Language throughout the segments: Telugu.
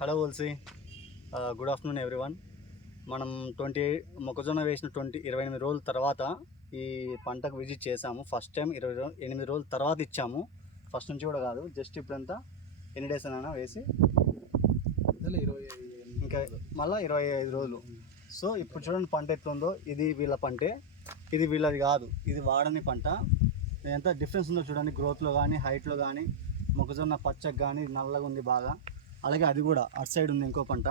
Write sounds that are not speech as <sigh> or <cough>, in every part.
హలో ఓల్సీ గుడ్ ఆఫ్టర్నూన్ ఎవ్రీవన్. మనం ట్వంటీ మొక్కజొన్న వేసిన ట్వంటీ ఇరవై ఎనిమిది రోజుల తర్వాత ఈ పంటకు విజిట్ చేసాము ఫస్ట్ టైం ఇరవై ఎనిమిది రోజుల తర్వాత ఇచ్చాము. ఫస్ట్ నుంచి కూడా కాదు జస్ట్ ఇప్పుడంతా ఎన్ని డేస్ అయినా వేసి ఇంకా మళ్ళీ ఇరవై ఐదు రోజులు. సో ఇప్పుడు చూడండి పంట ఎట్లుందో. ఇది వీళ్ళ పంటే. ఇది వీళ్ళది కాదు. ఇది వాడని పంట. ఎంత డిఫరెన్స్ ఉందో చూడండి. గ్రోత్లో కానీ హైట్లో కానీ మొక్కజొన్న పచ్చగా కానీ నల్లగా ఉంది బాగా. అలాగే అది కూడా అటు సైడ్ ఉంది ఇంకో పంట.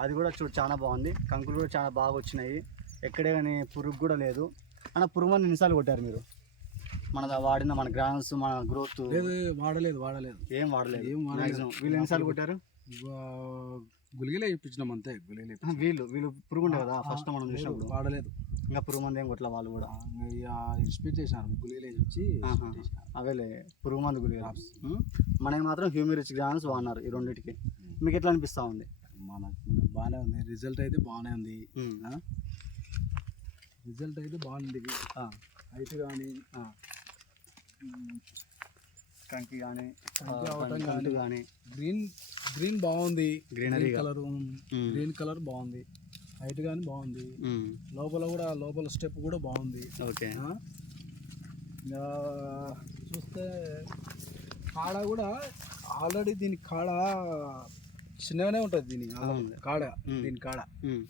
అది కూడా చూడు చాలా బాగుంది. కంకులు కూడా చాలా బాగా వచ్చినాయి. ఎక్కడే కానీ పురుగు కూడా లేదు. అన్న పురుగు ఎన్నిసార్లు కొట్టారు మీరు? మన వాడిన మన గ్రామ్స్ మన గ్రోత్? లేదు వాడలేదు వాడలేదు. ఏం వాడలేదు? ఏం వాడలేదు. వీళ్ళు ఎన్నిసార్లు కొట్టారు? గులిగలే ఇప్పించినాం అంతే గులిగలే వీళ్ళు వీళ్ళు పురుగు ఉండే కదా ఫస్ట్ మనం చూసినప్పుడు. వాడలేదు. ఇంకా పురుగు మంది ఏం కొట్ల వాళ్ళు కూడా. ఇన్స్పెక్ట్ చేసినారు inspect చేసినారు. అవేలే పురుగు మందు గుళిక మనకి మాత్రం హ్యూమిరిచ్ గ్రామ్స్ వాడినారు ఈ రెండింటికి. మీకు ఎట్లా అనిపిస్తూ ఉంది? మనకు బాగానే ఉంది. రిజల్ట్ అయితే బాగానే ఉంది. రిజల్ట్ అయితే బాగుంది. హైట్ కానీ. కంకి కానీ. కానీ గ్రీన్ గ్రీన్ బాగుంది. Greenery గా. కలర్ గ్రీన్ కలర్ బాగుంది. హైట్ కానీ బాగుంది. లోపల కూడా లోపల స్టెప్ కూడా బాగుంది. ఓకే. చూస్తే కాడ కూడా ఆల్రెడీ దీని కాడ చిన్నగానే ఉంటుంది దీని. కాడ. దీని కాడ.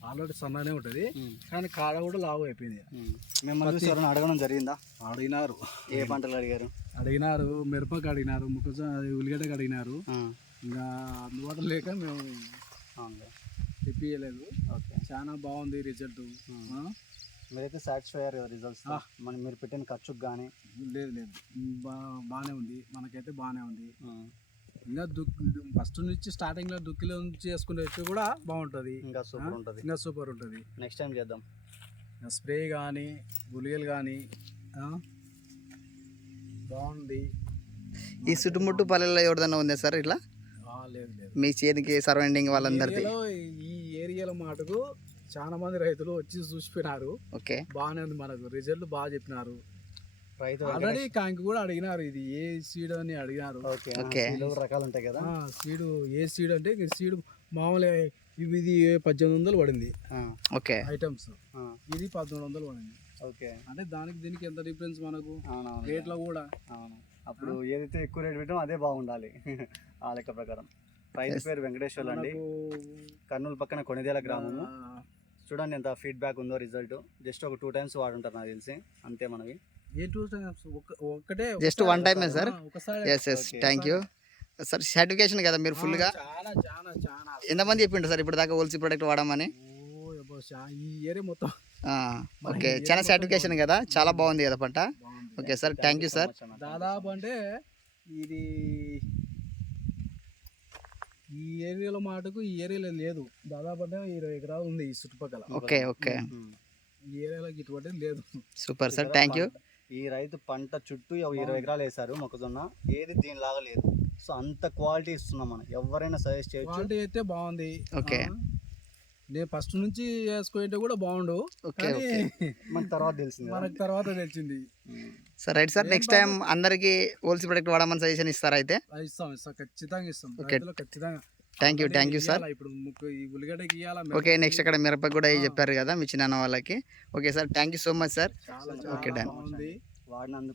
ఆల్రెడీ సన్నగానే ఉంటుంది. కానీ కాడ కూడా లావు అయిపోయింది. మిమ్మల్ని అడగడం జరిగిందా? అడిగినారు. ఏ పంటలు అడిగారు? అడిగినారు మిరపకి అడిగినారు మొక్కజొన్న ఉల్లిగడ్డకి అడిగినారు. ఇంకా అందుబాటులో లేక మేము ఓకే. చాలా బాగుంది రిజల్ట్. మీరైతే సాటిస్ఫై అయ్యారు రిజల్ట్స్. మనం మీరు పెట్టిన ఖర్చుకు కానీ లేదు లేదు. బా బాగానే ఉంది. మనకైతే బాగానే ఉంది. ఇంకా ఫస్ట్ నుంచి స్టార్టింగ్లో దుక్కిలో నుంచి చేసుకునే కూడా బాగుంటుంది. ఇంకా సూపర్ ఉంటుంది ఇంకా సూపర్ ఉంటుంది నెక్స్ట్ టైం చేద్దాం. స్ప్రే కానీ గుళికలు కానీ బాగుంది. ఈ చుట్టుముట్టు పల్లెల్లో ఎవరిదన్నా ఉందా సార్ ఇట్లా? లేదు లేదు. మీ చేతికి సరౌండింగ్ వాళ్ళందరిది? ఏరియాలో మాటకు చాలా మంది రైతులు వచ్చి చూసిపోయినారు. ఓకే. బాగానే ఉంది మనకు. రిజల్ట్ బాగా చెప్పినారు. రైతు ఆల్రెడీ కాంకి కూడా అడిగినారు. ఇది ఏ సీడ్ అని అడిగినారు. ఓకే రకాలు ఉంటాయి కదా? సీడ్ ఏ సీడ్ అంటే సీడ్ మామూలు ఇవి ఇది పద్దెనిమిది వందలు పడింది. ఆ, ఓకే. ఐటమ్స్. ఇది పద్దెనిమిది వందలు పడింది. ఓకే. అంటే దానికి దీనికి ఎంత డిఫరెన్స్ మనకు? రేట్లో కూడా. అవును. అప్పుడు ఏదైతే ఎక్కువ రేట్ పెట్టామో అదే బాగుండాలి. <laughs> ఆ లెక్క ప్రకారం. రైతు పేరు వెంకటేశ్వర్లు అండి కర్నూలు పక్కన కొనిదేల గ్రామము. చూడండి ఎంత ఫీడ్బ్యాక్ ఉందో రిజల్ట్ జస్ట్ ఒక టూ టైమ్స్ వాడుంటారు నాకు తెలిసి. అంతే మనవి. ఏ టూ టైమ్స్ ఒక్కటే Just ఒకసారి- one time ఏ sir? ఆ, ఒకసారి yes yes. Thank you sir certification కదా మీరు ఫుల్గా ఎంతమంది చెప్పిండ్రు సార్ ఇప్పుడు దాకా ఓల్సీ ప్రోడక్ట్ వాడమని? మొత్తం. ఓకే చాలా సర్టిఫికేషన్ కదా? చాలా బాగుంది కదా పంట? Okay sir thank you sir దాదాపు అంటే ఇది ఈ ఏరియాలో మాటకు ఈ ఏరియాలో లేదు. దాదాపు అంటే ఇరవై ఎకరాలు ఉంది ఈ చుట్టుపక్కల. Okay okay. ఈ ఏరియాలో ఇటువంటి లేదు. సూపర్ సార్ థ్యాంక్ యూ ఈ రైతు పంట చుట్టూ ఇరవై ఎకరాలు వేశారు మొక్కజొన్న. ఏది దీనిలాగా లేదు. సో అంత క్వాలిటీ ఇస్తున్నాం మనం. ఎవరైనా సజెస్ట్ చేయొచ్చు. క్వాలిటీ అయితే బాగుంది. ఓకే. నేను ఫస్ట్ నుంచి వేసుకుంటే కూడా బాగుండు ఓకే మనకు తర్వాత తెలిసింది. మనకు తర్వాత తెలిసింది. Sir right sir next time అందరికి ఓల్సీ ప్రోడక్ట్ వాడమని సజెషన్ ఇస్తారా అయితే? ఇస్తాం ఇస్తాం. ఖచ్చితంగా ఇస్తాం. ఓకే. ఖచ్చితంగా. Thank you thank you sir ఇప్పుడు ముక్కు ఈ ఉల్లిగడ్డకి ఓకే నెక్స్ట్ అక్కడ మిరపకు కూడా. చెప్పారు కదా మీ చిన్న వాళ్ళకి. Okay sir thank you so much sir okay. బాగుంది. వాడినందుకు